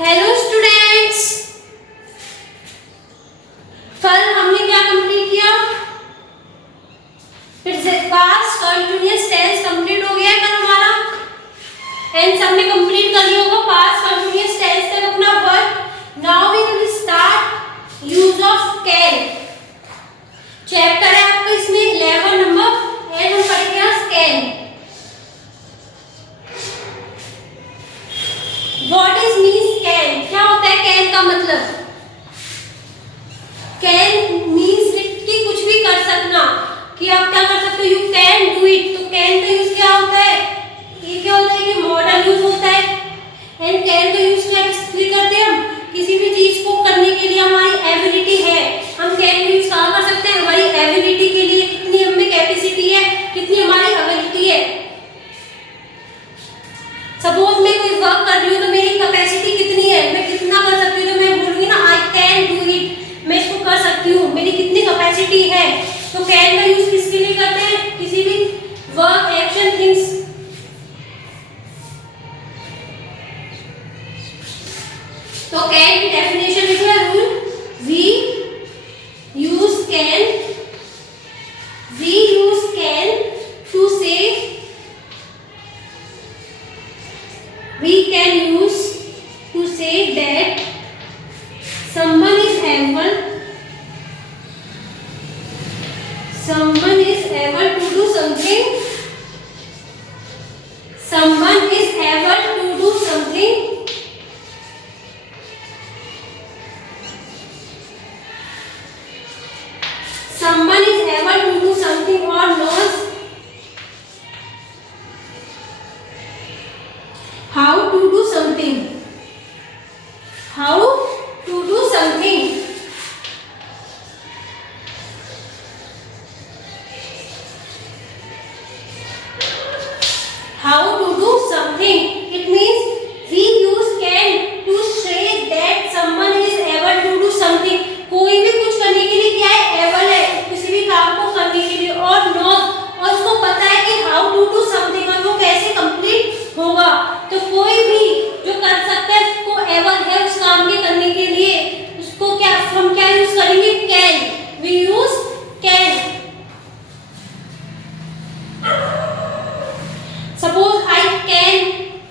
Hello students, कल हमने क्या कंप्लीट किया? पास्ट कंटिन्यूअस टेंस कंप्लीट हो गया कल हमारा, एंड सबने कंप्लीट कर लिया होगा पास्ट कंटिन्यूअस टेंस तक अपना work. Now we will start use of can. Chapter है आपका इसमें 11 नंबर एंड हम पढ़ेंगे can. What is means can? क्या होता है कैन का मतलब? कैन मीन्स कि कुछ भी कर सकना, कि आप क्या कर सकते हो, यू कैन डू इट। तो कैन का यूज क्या होता है? ये क्या होता है कि मॉडल यूज होता है। एंड कैन का यूज क्या करते हैं हम? किसी भी चीज को करने के लिए हमारी एबिलिटी है, हम कैन का यूज कहाँ कर सकते हैं? हमारी एबिलिटी के लिए, कितनी हमें कैपेसिटी है, कितनी हमारी एबिलिटी है। सपोज मैं कोई वर्क कर रही हूँ तो मेरी कैपेसिटी कितनी है, मैं कितना कर सकती हूँ, तो मैं बोलूंगी ना आई कैन डू इट, मैं इसको कर सकती हूँ, मेरी कितनी कैपेसिटी है। तो कैन का यूज किसके लिए करते हैं? किसी भी वर्क, एक्शन, थिंग्स। तो कैन की डेफिनेशन लिखो rule, we use can to say, we can use to say that someone is able to do something. Someone is able to do something. Someone is able to do something or knows how to do something. How to do something. How to do something. It means we use can to say that someone is able to do something. कोई भी कुछ करने के लिए क्या है? Able है, किसी भी काम को करने के लिए, और knows, और उसको पता है कि how to do something, और वो कैसे कंप्लीट होगा। तो कोई भी जो कर सकता है, उसको एबल है उस काम के करने के लिए, उसको क्या हम क्या यूज करेंगे? Can. We use can. Suppose I can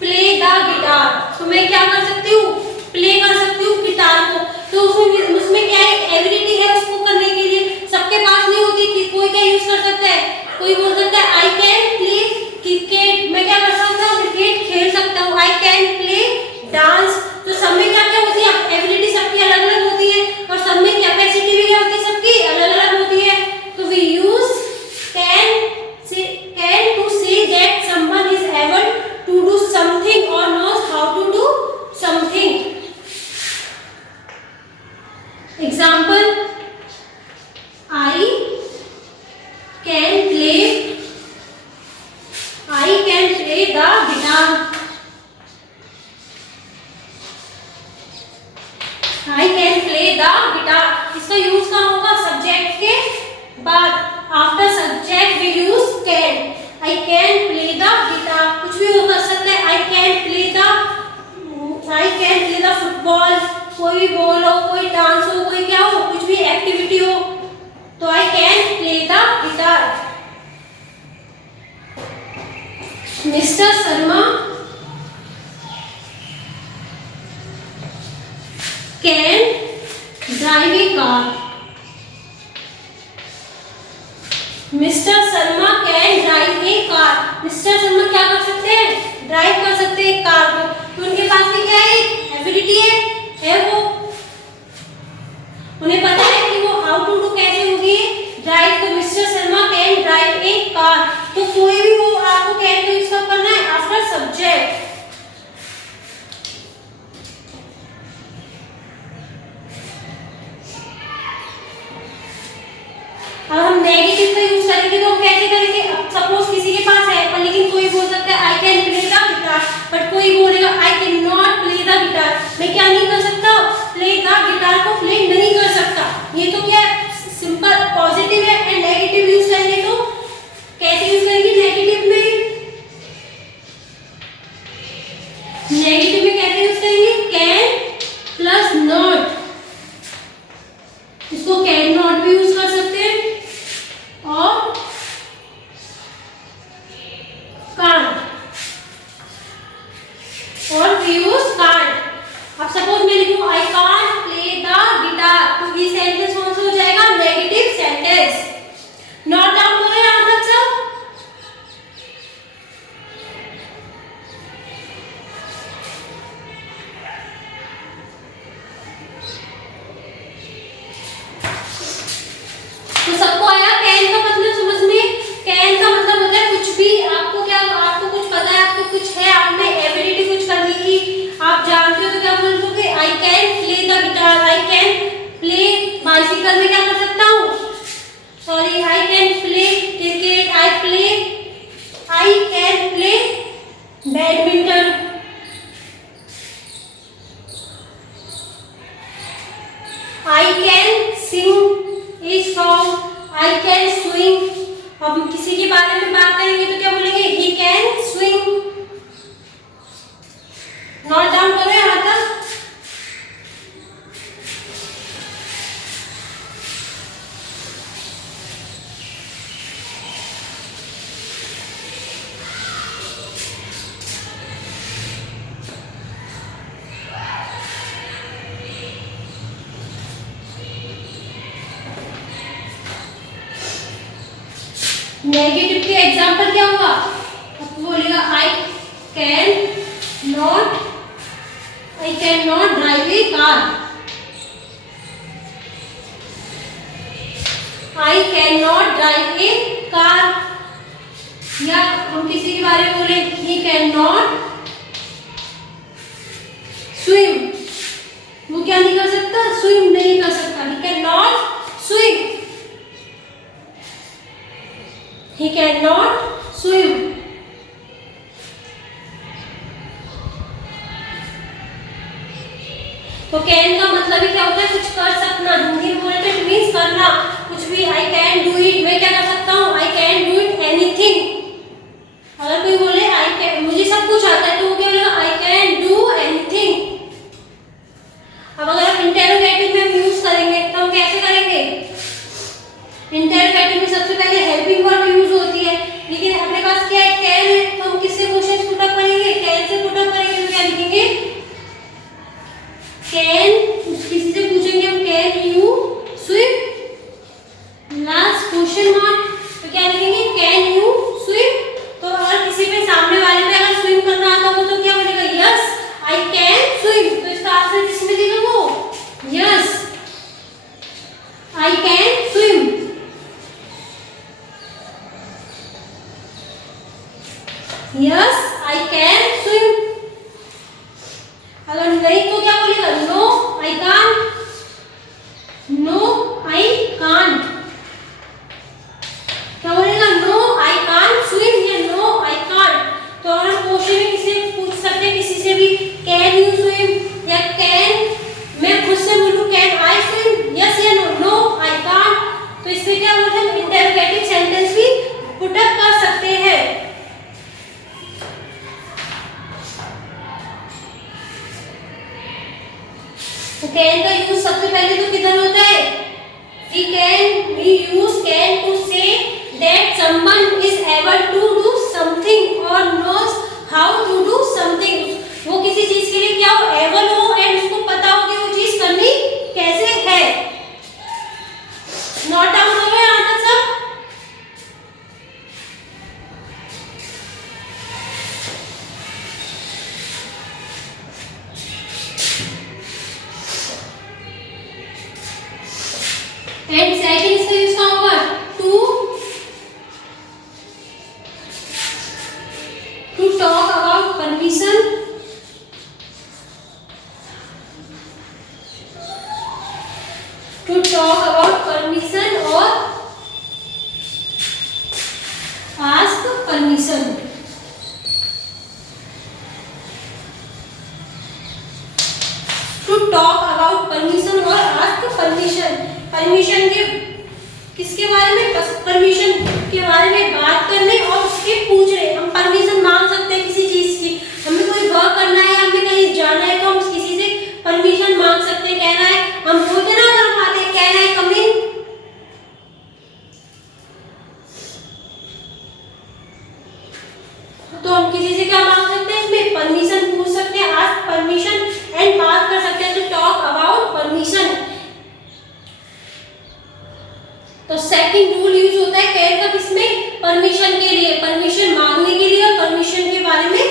play the guitar, तो मैं क्या कर सकती हूँ? प्ले कर सकती हूँ गिटार को। तो उसमें क्या है? एबिलिटी है उसको करने के लिए। सबके पास नहीं होती कि कोई क्या यूज कर सकता है। कोई बोल सकता है आई कैन प्ले क्रिकेट, मैं क्या कर सकता हूँ? क्रिकेट खेल सकता हूँ। I can play dance. तो सब में क्या क्या होती है? एबिलिटी सबकी अलग अलग होती है, और सब में कैपेसिटी भी क्या होती है? सबकी अलग अलग होती है। तो we use can to say that someone is able to do something और knows how to do something. Example, I can play the guitar. I can play the guitar. इसका यूज कहाँ होगा? सब्जेक्ट के बाद। After subject we use can. I can play the guitar, कुछ भी हो कर सकता है। I can play the football, कोई भी बॉल हो, कोई डांस हो, कोई क्या हो, कुछ भी एक्टिविटी हो, तो I can play the guitar. Mister Sharma can drive a car. Mister Sharma can drive a car. Mister Sharma क्या कर सकते हैं? ड्राइव कर सकते हैं कार को। तो उनके पास भी क्या है? एबिलिटी है वो, उन्हें पता है कि वो हाउ टू डू कैसे होगी ड्राइव। तो mister Sharma can drive a car. तो कोई भी वो आपको कैन को यूज करना है आफ्टर सब्जेक्ट। अब हम नेगेटिव का यूज करेंगे, तो हम कैसे करेंगे? अब सपोज किसी के पास है पर लेकिन कोई बोल सकता है I can play the guitar, but कोई बोलेगा आई can not play the guitar. मैं क्या नहीं कर सकता? प्ले द गिटार को प्ले नहीं कर सकता। ये तो क्या सिंपल पॉजिटिव है। एंड नेगेटिव यूज करेंगे तो कैसे यूज करेंगे? नेगेटिव में नेगेटिव में कैसे यूज करेंगे? Can badminton, I can sing a song, I can swim. अब किसी के बारे में बात करेंगे तो क्या बोलेंगे, he can swim. Note down करो यहाँ तक। नेगेटिव के एग्जाम्पल क्या हुआ, बोलेगा आई can not drive a car, I can not drive a car. या हम किसी के बारे में बोले ही कैन नॉट स्विम, वो क्या नहीं कर सकता, स्विम नहीं कर सकता, he can not swim, he cannot swim। तो कैन का मतलब ही क्या होता है, कुछ कर सकना। हिंदी में बोले तो इट मींस करना, कुछ भी। आई कैन डू इट, मैं क्या कर सकता हूँ, I can do it anything. अगर कोई बोले आई कैन, मुझे सब कुछ आता है, तो वो क्या बोलेगा, आई कैन डू एनीथिंग। अब अगर आप इंटेरोगेटिव में यूज करेंगे तो हम कैसे करेंगे, इंटेरोगेटिव में सबसे पहले हेल्पिंग वर्ब यूज होती है, लेकिन अपने पास क्या है, कैन है, तो हम किससे क्वेश्चन पुट अप करेंगे, कैन से पुट अप करेंगे। तो क्या लिखेंगे, कैन, किसी से पूछेंगे हम can you swim, last question mark, तो क्या लिखेंगे, कैन यू स्विम। तो अगर किसी पे सामने वाले पे अगर स्विम करना आता हो तो क्या बोलेगा, यस आई कैन स्विम। तो इसका आंसर किसमें देगा, वो yes I can swim. Yes, I can swim। अगर नहीं तो क्या बोलेगा, No, I can't। No, I can't। क्या बोलेगा, No, I can't swim या No, I can't। तो अगर क्वेश्चन में किसी से पूछ सकते हैं, किसी से भी, Can you swim या Can, मैं खुद से बोलूँ Can I swim, Yes या No, No, I can't। तो इसमें क्या बोलते हैं, इंटरोगेटिव सेंटेंस भी पुट अप कर सकते हैं। तो कैन का यूज सबसे पहले तो किधर होता है, we use can to say that someone is able to do something or knows how to do something। वो किसी चीज के लिए क्या हो, एबल हो, एंड उसको पता हो कि वो चीज करनी कैसे है। नोट डाउन हो गया यहाँ तक सब। एंड सेकंड इसका यूज कहाँ होगा, to talk about permission, to talk about permission और ask permission. To talk about permission और आस्क परमिशन। परमिशन के किसके बारे में, परमिशन के बारे में बात करने और उसके पूछ रहे। हम परमिशन मांग सकते हैं किसी चीज की, हमें कोई वर्क करना है, हमें कहीं जाना है, तो हम किसी से परमिशन मांग सकते हैं। कहना है, हम बोलते ना अगर हम आते हैं, कहना है कम इन, तो हम किसी से क्या मांग सकते हैं, इसमें परमिशन पूछ सकते हैं, आस्क परमिशन, एंड बात कर सकते हैं, टू टॉक अबाउट परमिशन। तो सेकंड रूल यूज होता है कैन का किसमें, परमिशन के लिए, परमिशन मांगने के लिए, और परमिशन के बारे में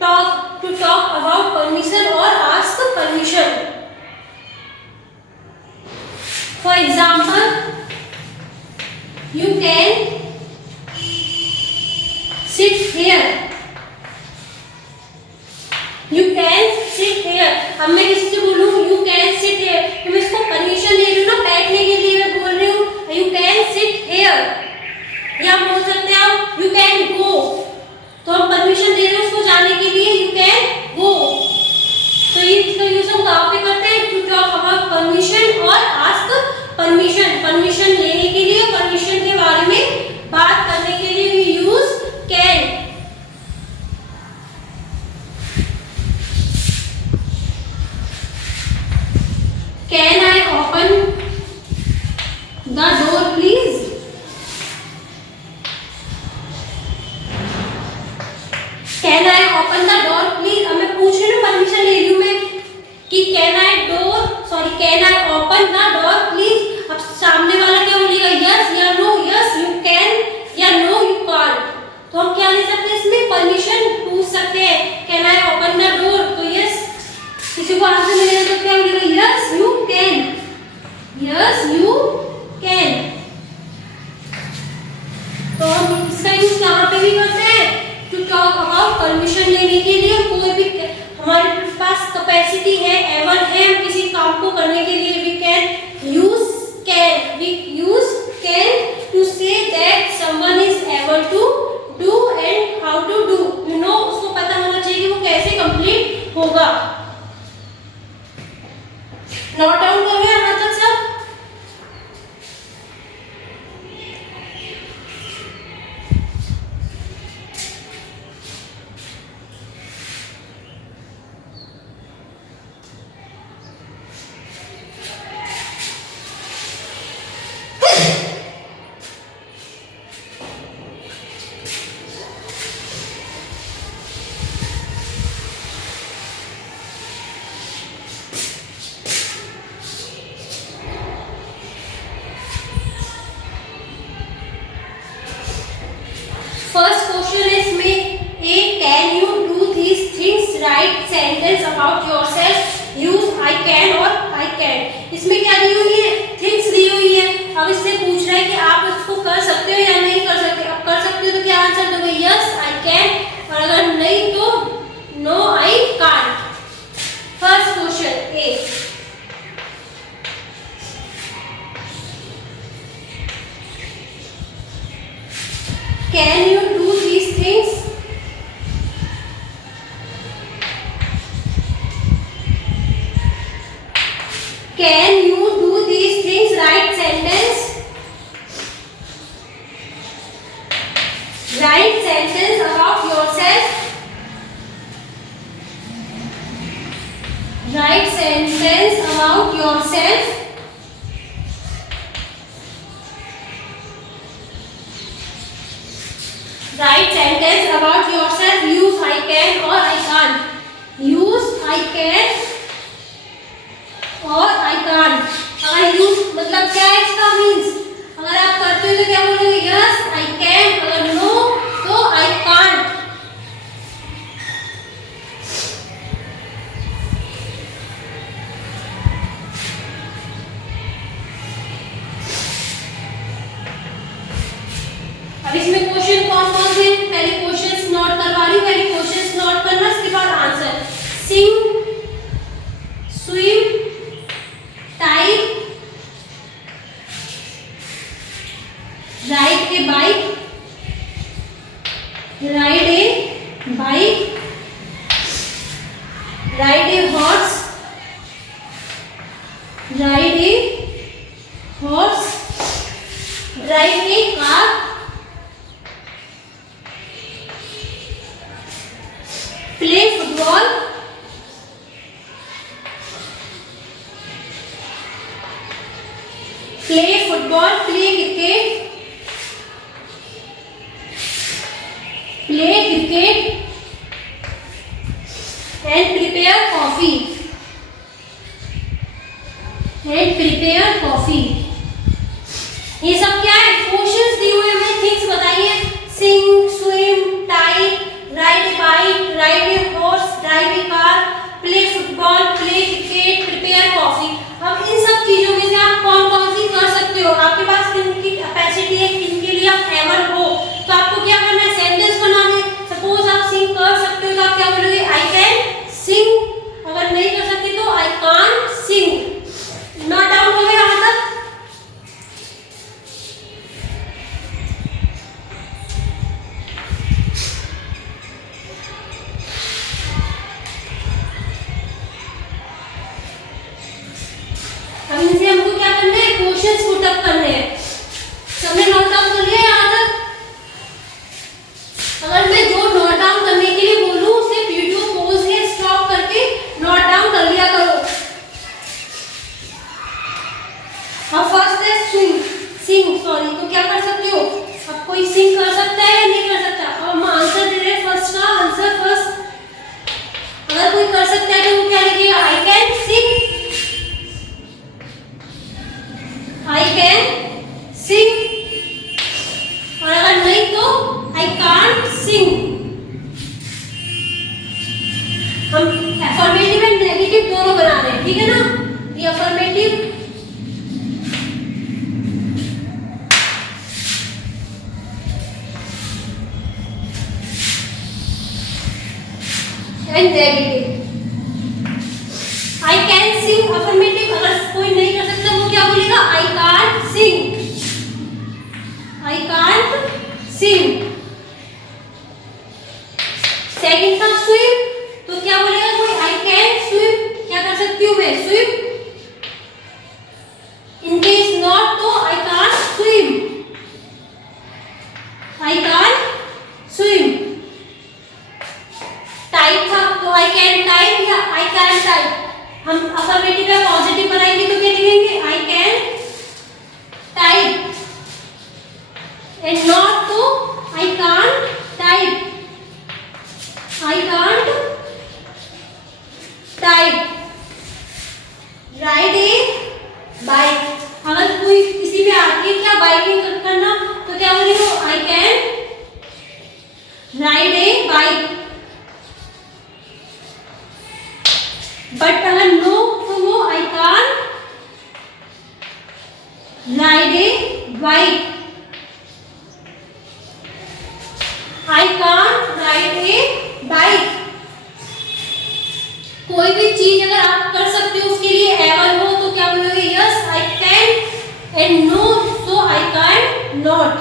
talk, to talk about permission और ask permission. For example, you can sit here, you can sit here. अब मैं किसी से बोलूं यू कैन सिट हियर, तो मैं इसको परमिशन दे रही हूँ ना, बैठने के लिए मैं बोल रही हूँ यू कैन सिट हियर। या बोल सकते हैं आप यू कैन गो, तो हम परमिशन दे रहे हैं उसको जाने की। परमिशन लेने के लिए, परमिशन के बारे में बात करने के लिए we use can. Can I open the door please? Can I open the door please? अब मैं पूछ रही हूँ, परमिशन ले रही हूँ मैं कि can I open the door please? अब सामने वाला क्या बोलेगा, यस या नो? यस यू कैन या नो यू कांट? तो हम क्या ले सकते हैं इसमें, परमिशन पूछ सकते हैं। Can I open the door? तो यस, किसी को आंसर मिलेगा तो क्या बोलेगा, yes you can, yes you can. तो हम इसका यूज कहाँ पे भी करते हैं, टू टॉक अबाउट परमिशन लेने के लिए। कोई भी हमारे पास कैपेसिटी है, एबल है हम किसी काम को करने के लिए, we can use can, we use can to say that someone is able to do and how to do. You know, उसको पता होना चाहिए कि वो कैसे कंप्लीट होगा। नोट डाउन कर रहे हैं यहाँ तक सब? First question is में A, can you do these things? Write sentence about yourself. Use I can or I can. इसमें क्या दी हुई है, things दी हुई है। अब इससे पूछ रहा है कि आप इसको कर सकते हो या नहीं कर सकते। अब कर सकते हो तो क्या आंसर दोगे, yes I can, और अगर नहीं तो no I can't। First question A। Can you do these things? Can you do these things? Write sentence. Write sentence about yourself. Write sentence about yourself. Write sentence about yourself. Use I can or I can't. Use I can और I can't। अगर use मतलब क्या है, इसका means अगर आप करते हो तो क्या बोलोगे, yes I can, अगर no तो I can't। अब इसमें क्वेश्चन कौन कौन से, पहले क्वेश्चंस नोट करवा रही हूँ, पहले क्वेश्चंस नोट करना, इसके बाद answer. Sing, swim, type, ride a bike, ride a bike, ride a horse, ride a horse, drive a car, play football, play football, play cricket, play cricket and prepare coffee, and prepare coffee. ये सब क्या है, questions दिए हुए हमें, things बताइए। Sing, swim, type, ride a bike, ride a horse, drive a car, play football, play cricket, prepare coffee. अब इन सब चीजों में से आप कौन कौन सी कर सकते हो, आपके पास किनकी कैपेसिटी है, किनके लिए आप एबल हो, तो आपको क्या करना है, सेंटेंस बनाने। सपोज आप सिंग कर सकते हो तो आप क्या बोलोगे, आई कैन सिंग। अगर नहीं कर सकते तो I can't Singh. Note down हो गया यहाँ तक? क्वेश्चंस पुट अप करने हैं। सबने नोट डाउन कर लिया यहाँ तक? अगर मैं जो नोट डाउन करने के लिए बोलूँ सिर्फ वीडियो पॉज के स्टॉप करके नोट डाउन कर लिया करो। अब फर्स्ट है स्विंग, सिंग सॉरी, तो क्या कर सकते हो? अब कोई सिंग कर सकता है या नहीं कर सकता? अब हम आंसर दे रहे हैं फर्स्ट का, आंसर फर्स्ट। अगर कोई कर सकता है तो वो क्या लिखेगा? I can sing, I can sing. और अगर नहीं तो आई कांट सिंग। हम अफर्मेटिव एंड नेगेटिव दोनों बना रहे हैं, ठीक है ना? ये affirmative and negative. I can sing affirmative, अगर कोई नहीं कर सकता वो क्या बोलेगा? I can't Singh, I can't Singh. Second था स्विम, तो क्या बोलेगा कोई? आई कैन स्विम, क्या कर सकती हूँ मैं? स्विम। इन केस नॉट तो I can't swim, I can't swim. Type था तो आई कैन टाइप या आई कैन टाइप। हम अफर्मेटिव या पॉजिटिव बनाएंगे तो क्या लिखेंगे? I can type. And not तो I can't type, I can't type. Ride a bike, अगर कोई किसी में आती है क्या बाइकिंग करना तो क्या बोलेंगे? I can ride a bike. But अगर नो तो वो I can't ride a bike, I can't ride a bike. कोई भी चीज अगर आप कर सकते हो उसके लिए एवर हो तो क्या बोलोगे? Yes I can, and no तो आई कैन नॉट।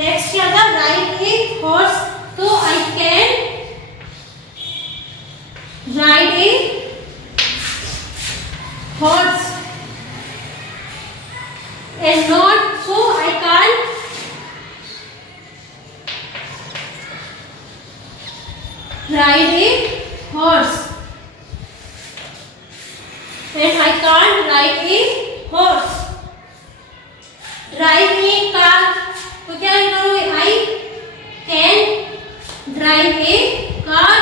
नेक्स्ट क्या था? राइड ए हॉर्स, तो I can ride a horse, and not so I can ride a horse, and I can't ride a horse. Drive a car, तो क्या करोगे? I can drive a car,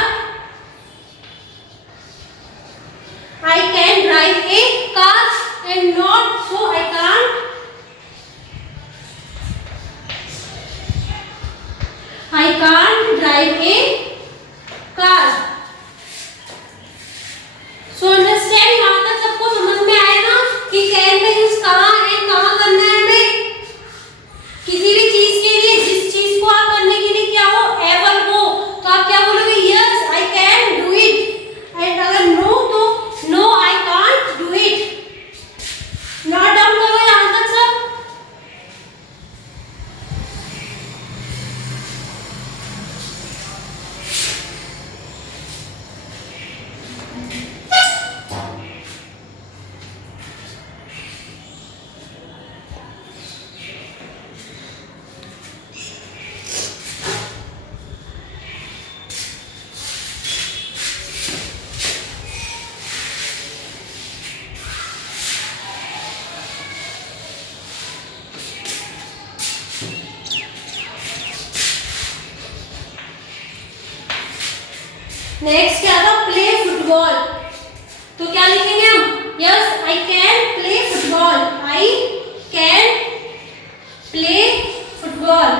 I can drive a car, and not so I can't. I can't drive a car. So understand, यहाँ तक सबको समझ में आया ना कि can का यूज कहाँ है, कहाँ करना है हमें? किसी भी चीज के लिए, जिस चीज को आप करने के लिए क्या हो, एवर हो, तो आप क्या बोलोगे? Yes I can do it. And अगर नो तो no I can't do it. Note down करो यहाँ तक सब। नेक्स्ट क्या था? प्ले फुटबॉल, तो क्या लिखेंगे हम? Yes I can play football, I can play football,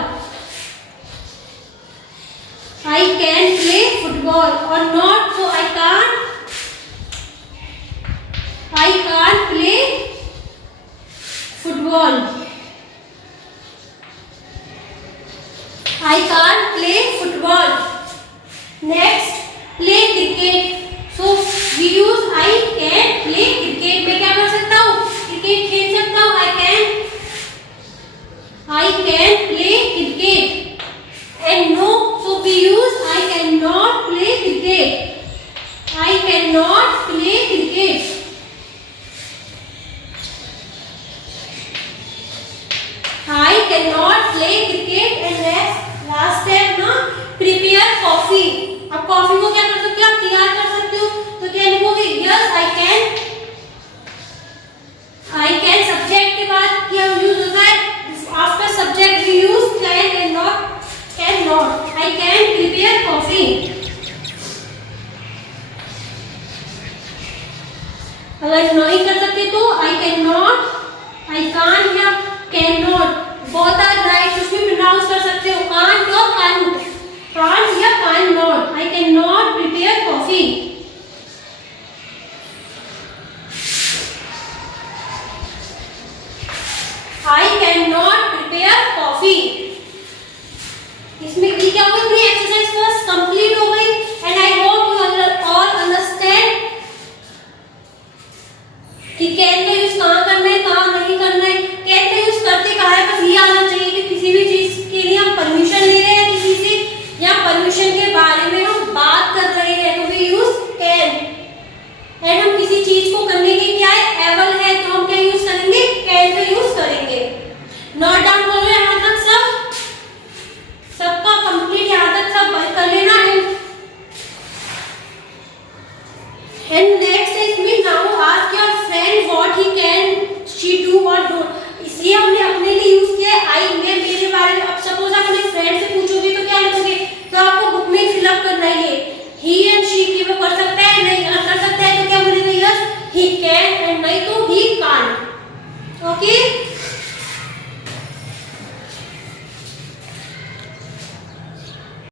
I can play football. और नॉट तो I can't play football, I can't play football. Next play cricket, so we use I can play cricket. मैं क्या कर सकता हूँ? Cricket खेल सकता हूँ, I can play cricket. And no, so we use I can not play cricket, I can not play cricket. अगर नहीं कर सकते तो I can not, I can't या can not, both are right, उसमें प्रोनाउंस कर सकते हो कांट और कांट, कांट या कान नॉट, आई कैन